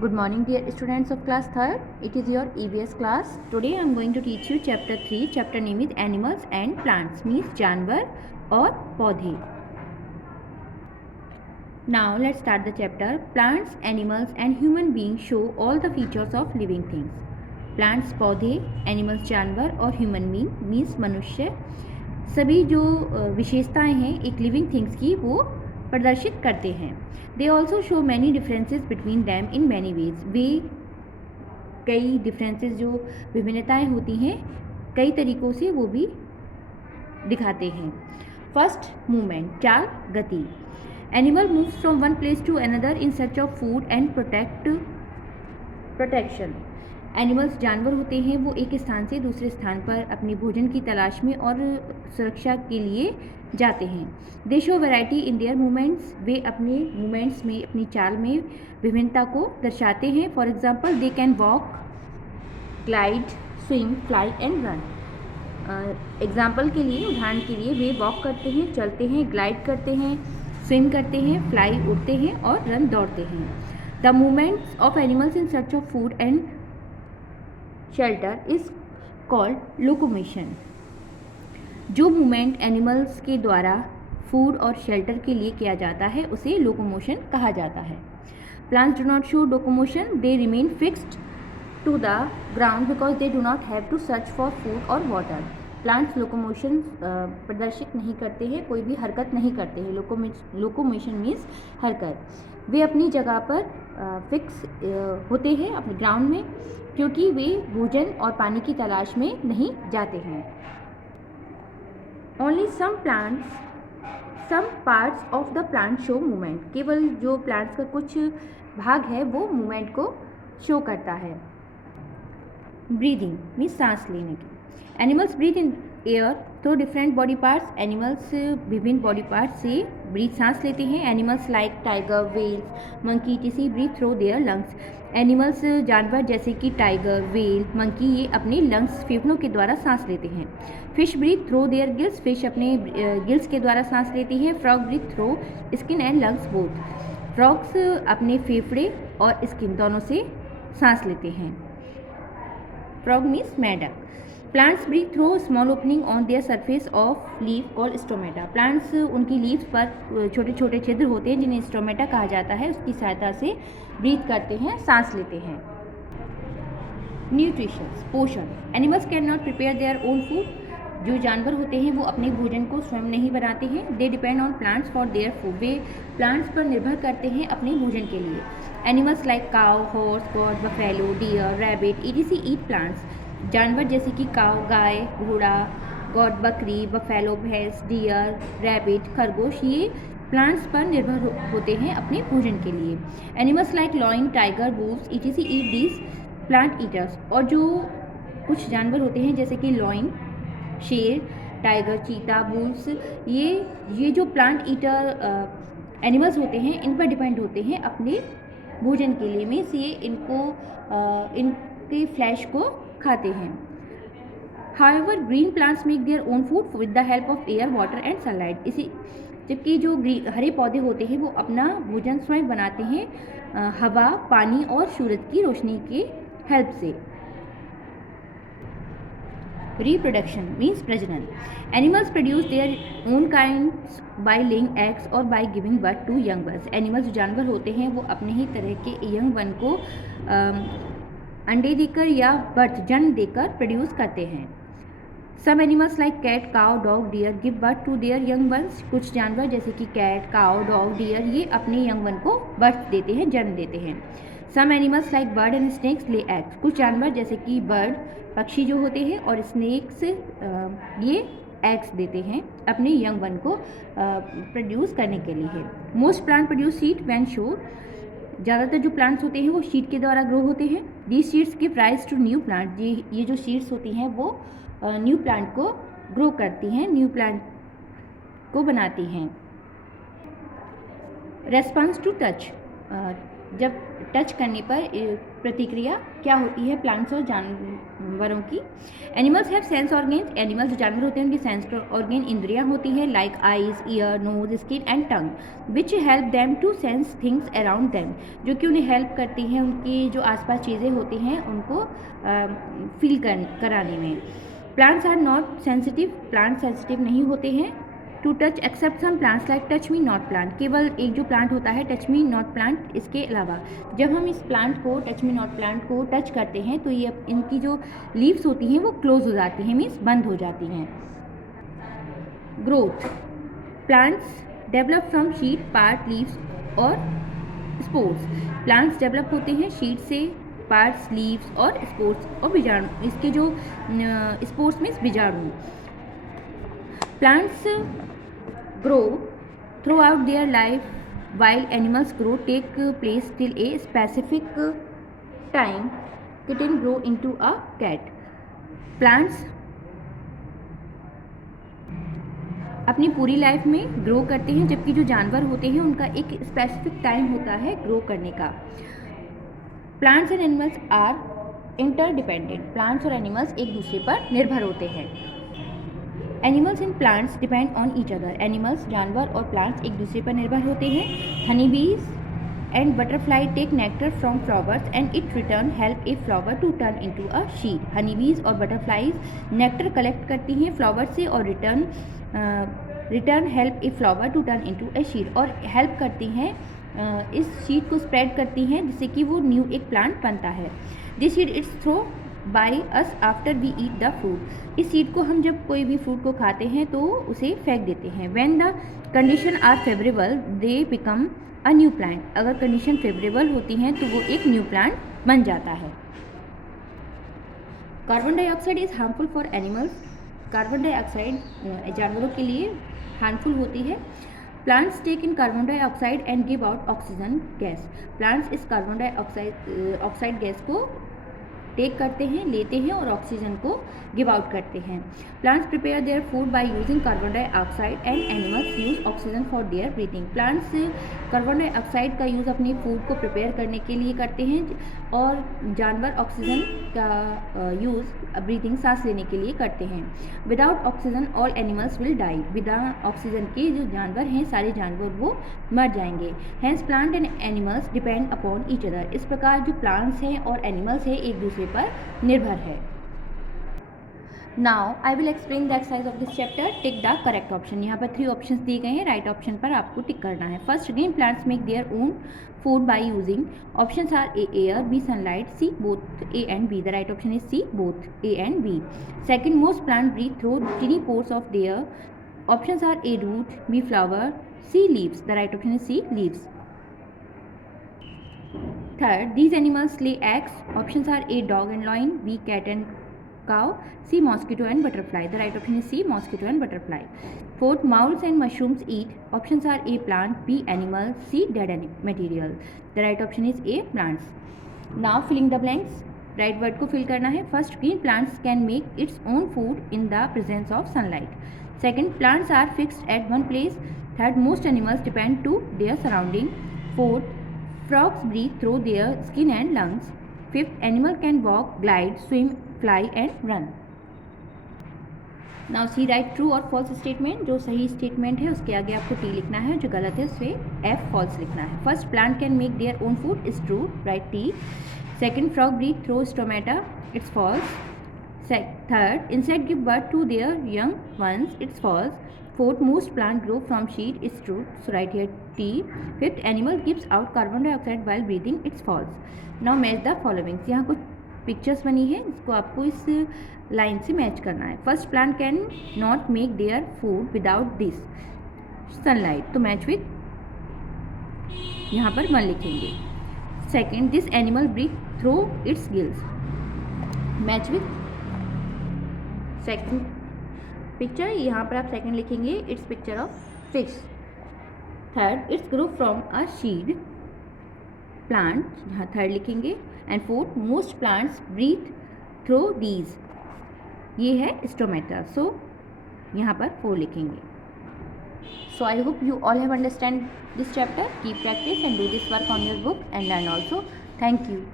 Good morning, dear students of class 3rd. It is your EVS class. Today I am going to teach you chapter 3. Chapter name is Animals and Plants, means जानवर और पौधे. Now let's start the chapter. Plants, animals and human beings show all the features of living things. Plants पौधे, animals जानवर और human being means मनुष्य सभी जो विशेषताएं हैं एक लिविंग थिंग्स की वो प्रदर्शित करते हैं. They also show many differences between them in many ways. वे कई डिफरेंसेस जो विभिन्नताएं होती हैं कई तरीक़ों से वो भी दिखाते हैं. फर्स्ट मूवमेंट, चाल, गति. Animal moves from one place to another in search of food and protection. Animals जानवर होते हैं वो एक स्थान से दूसरे स्थान पर अपने भोजन की तलाश में और सुरक्षा के लिए जाते हैं. They show variety in their movements. वे अपने मूवमेंट्स में अपनी चाल में विभिन्नता को दर्शाते हैं. For example they can walk, glide, swim, fly and run. Example के लिए, उदाहरण के लिए, वे वॉक करते हैं, चलते हैं, ग्लाइड करते हैं, स्विम करते हैं, फ्लाई उड़ते हैं और रन दौड़ते हैं. The movements of animals in search of food and shelter is called locomotion. जो मूवमेंट एनिमल्स के द्वारा फूड और शेल्टर के लिए किया जाता है उसे लोकोमोशन कहा जाता है. Plants do not show locomotion. They remain fixed to the ground because they do not have to search for food और वाटर. प्लांट्स लोकोमोशन प्रदर्शित नहीं करते हैं, कोई भी हरकत नहीं करते हैं. लोकोमोशन मीन्स हरकत. वे अपनी जगह पर फिक्स होते हैं अपने ग्राउंड में क्योंकि वे भोजन और पानी की तलाश में नहीं जाते हैं. Only some parts of the plant show movement. केवल जो प्लांट्स का कुछ भाग है वो मूवमेंट को शो करता है. ब्रीदिंग मीन्स सांस लेने की. Animals breathe in air through different body parts. Animals विभिन्न बॉडी पार्ट्स से ब्रीथ सांस लेते हैं. Animals like tiger, whales, monkey etc breathe through their lungs. Animals जानवर जैसे कि टाइगर, वेल, मंकी ये अपने लंग्स फेफड़ों के द्वारा सांस लेते हैं. Fish breathe through their gills. Fish अपने गिल्स के द्वारा सांस लेती है. Frog breathe through skin and lungs both. Frogs अपने फेफड़े और स्किन दोनों से सांस लेते हैं. फ्रॉग मीन्स मेढक. Plants breathe through small opening on their surface of leaf called stomata. Plants उनकी लीव्स पर छोटे छोटे छिद्र होते हैं जिन्हें स्टोमेटा कहा जाता है. उसकी सहायता से ब्रीथ करते हैं, सांस लेते हैं. न्यूट्रिशन, पोषण. Animals can not prepare their own food. जो जानवर होते हैं वो अपने भोजन को स्वयं नहीं बनाते हैं. They depend on plants for their food. वे प्लांट्स पर निर्भर करते हैं अपने भोजन के लिए. Animals like cow, horse, goat, buffalo, deer, rabbit etc eat plants. जानवर जैसे कि काउ गाय, घोड़ा, गॉड बकरी, बफेलो भैंस, डियर, रैबिट खरगोश ये प्लांट्स पर निर्भर होते हैं अपने भोजन के लिए. Animals like lion, tiger, wolves etc eat these plant eaters. और जो कुछ जानवर होते हैं जैसे कि लॉइन, शेर, टाइगर, चीता, वुल्व्स ये जो प्लांट ईटर एनिमल्स होते हैं इन पर डिपेंड होते हैं अपने भोजन के लिए. मीन्स ये इनके फ्लैश को खाते हैं. However green plants make their own food with the help of air, water and sunlight. इसी जबकि जो हरे पौधे होते हैं वो अपना भोजन स्वयं बनाते हैं हवा, पानी और सूरज की रोशनी की हेल्प से. Reproduction means प्रजनन. Animals produce their own kinds by laying eggs or by giving birth to young ones. Animals जो जानवर होते हैं वो अपने ही तरह के यंग वन को अंडे देकर या बर्थ जन्म देकर प्रोड्यूस करते हैं. Some animals like cat, cow, dog, deer give birth to their young ones. कुछ जानवर जैसे कि कैट, काउ, डॉग, डियर ये अपने यंग वन को बर्थ देते हैं, जन्म देते हैं. Some animals like bird and snakes lay eggs. कुछ जानवर जैसे कि बर्ड पक्षी जो होते हैं और स्नेक्स ये एग्स देते हैं अपने यंग वन को प्रोड्यूस करने के लिए. Most plant produce seed when शोर. ज़्यादातर जो प्लांट्स होते हैं वो शीड के द्वारा ग्रो होते हैं. These seeds give rise to new plant. ये जो सीड्स होती हैं वो न्यू प्लांट को ग्रो करती हैं, न्यू प्लांट को बनाती हैं. Response to touch. जब टच करने पर प्रतिक्रिया क्या होती है प्लांट्स और जानवरों की। Animals have sense organs, animals जो जानवर होते हैं उनकी सेंस ऑर्गेन इंद्रियां होती हैं, like eyes, ear, nose, skin and tongue, which help them to sense things around them, जो कि उन्हें हेल्प करती हैं उनकी जो आसपास चीज़ें होती हैं उनको फील कराने में। Plants are not sensitive, plant sensitive नहीं होते हैं to touch except some plants like touch me not plant, केवल एक जो प्लांट होता है टच मी नॉट प्लांट, इसके अलावा जब हम इस प्लांट को टच मी नॉट प्लांट को टच करते हैं तो ये इनकी जो लीव्स होती हैं वो क्लोज हो जाती हैं, मीन्स बंद हो जाती हैं। Growth, plants develop from sheet, part, leaves और स्पोर्स। प्लांट्स डेवलप होते हैं शीट से, पार्ट्स, लीव्स और स्पोर्स और बीजाणु, इसके जो स्पोर्स मीन्स बीजाणु। Plants grow throughout their life while animals grow take place till a specific time. Kitten grow into a cat. Plants अपनी पूरी लाइफ में ग्रो करते हैं, जबकि जो जानवर होते हैं उनका एक स्पेसिफिक टाइम होता है ग्रो करने का। Plants and animals are interdependent, plants और एनिमल्स एक दूसरे पर निर्भर होते हैं। Animals and plants depend on each other, animals जानवर और प्लांट्स एक दूसरे पर निर्भर होते हैं। Honey bees and butterfly take nectar from flowers and it return help a flower to turn into a seed. Honey bees और बटरफ्लाइज नेक्टर कलेक्ट करती हैं फ्लावर से और return help a flower to turn into a seed, और help करती हैं इस sheet को स्प्रेड करती हैं जिससे कि वो न्यू एक प्लांट बनता है। This seed it's throw by us after we eat the fruit, इस सीड को हम जब कोई भी फ्रूट को खाते हैं तो उसे फेंक देते हैं। When the condition are favourable they become a new plant, अगर कंडीशन फेवरेबल होती हैं तो वो एक न्यू प्लांट बन जाता है। Carbon dioxide is harmful for animals, carbon dioxide जानवरों के लिए हार्मफुल होती है। Plants take in carbon dioxide and give out oxygen gas, plants इस कार्बन डाइऑक्साइड गैस को टेक करते हैं, लेते हैं और ऑक्सीजन को गिव आउट करते हैं। Plants prepare their food by using carbon dioxide and animals use oxygen for their breathing, plants carbon dioxide का यूज़ अपने फूड को प्रिपेयर करने के लिए करते हैं और जानवर ऑक्सीजन का यूज़ ब्रीथिंग सांस लेने के लिए करते हैं। Without oxygen all animals will die, बिना ऑक्सीजन के जो जानवर हैं सारे जानवर वो मर जाएंगे। Hence plant and animals depend upon each other, इस प्रकार जो प्लांट्स हैं और एनिमल्स हैं एक दूसरे पर निर्भर है। Now I will explain the exercise of this chapter, tick the correct option. यहाँ पर 3 ऑप्शंस दिए गए हैं, राइट ऑप्शन पर आपको टिक करना है। First, again plants make their own food by using, options are A air, B sunlight, C both A and B, the right option is C both A and B. Second, most plants breathe through tiny pores of their, options are A root, B flower, C leaves, the right option is C leaves. Third, these animals lay eggs, options are A dog and lion, B cat and cow, C mosquito and butterfly, the right option is C mosquito and butterfly. Fourth, moulds and mushrooms eat, options are A plant, B animal, C dead material, the right option is A plants. Now filling the blanks, right word को fill करना है। First, green plants can make its own food in the presence of sunlight. Second, plants are fixed at one place. Third, most animals depend to their surrounding. Fourth, frogs breathe through their skin and lungs. Fifth, animal can walk, glide, swim, fly and run. Now see right true और false statement, जो सही statement है उसके आगे आपको T लिखना है, जो गलत है उससे एफ फॉल्स लिखना है। First, plant can make their own food is true, write T. Second, frog breathe through stomata, it's false. Third, insect give birth to their young ones, it's false. Fourth, most plant grow from seed, is true, so write here T. Fifth, animal gives out carbon dioxide while breathing, it's false. Now match the followings, यहाँ कुछ pictures बनी है, इसको आपको इस line से match करना है। First, plant can not make their food without this sunlight, तो मैच विथ यहाँ पर 1 लिखेंगे। Second, this animal breathe through its gills, match with second picture, यहाँ पर आप सेकेंड लिखेंगे, it's picture of fish. Third, it's grow from a seed plant, यहाँ third लिखेंगे। And fourth, most plants breathe through these, ये है stomata, सो यहाँ पर 4 लिखेंगे। So I hope you all have understand this chapter. Keep practice and do this work on your book and learn also. Thank you.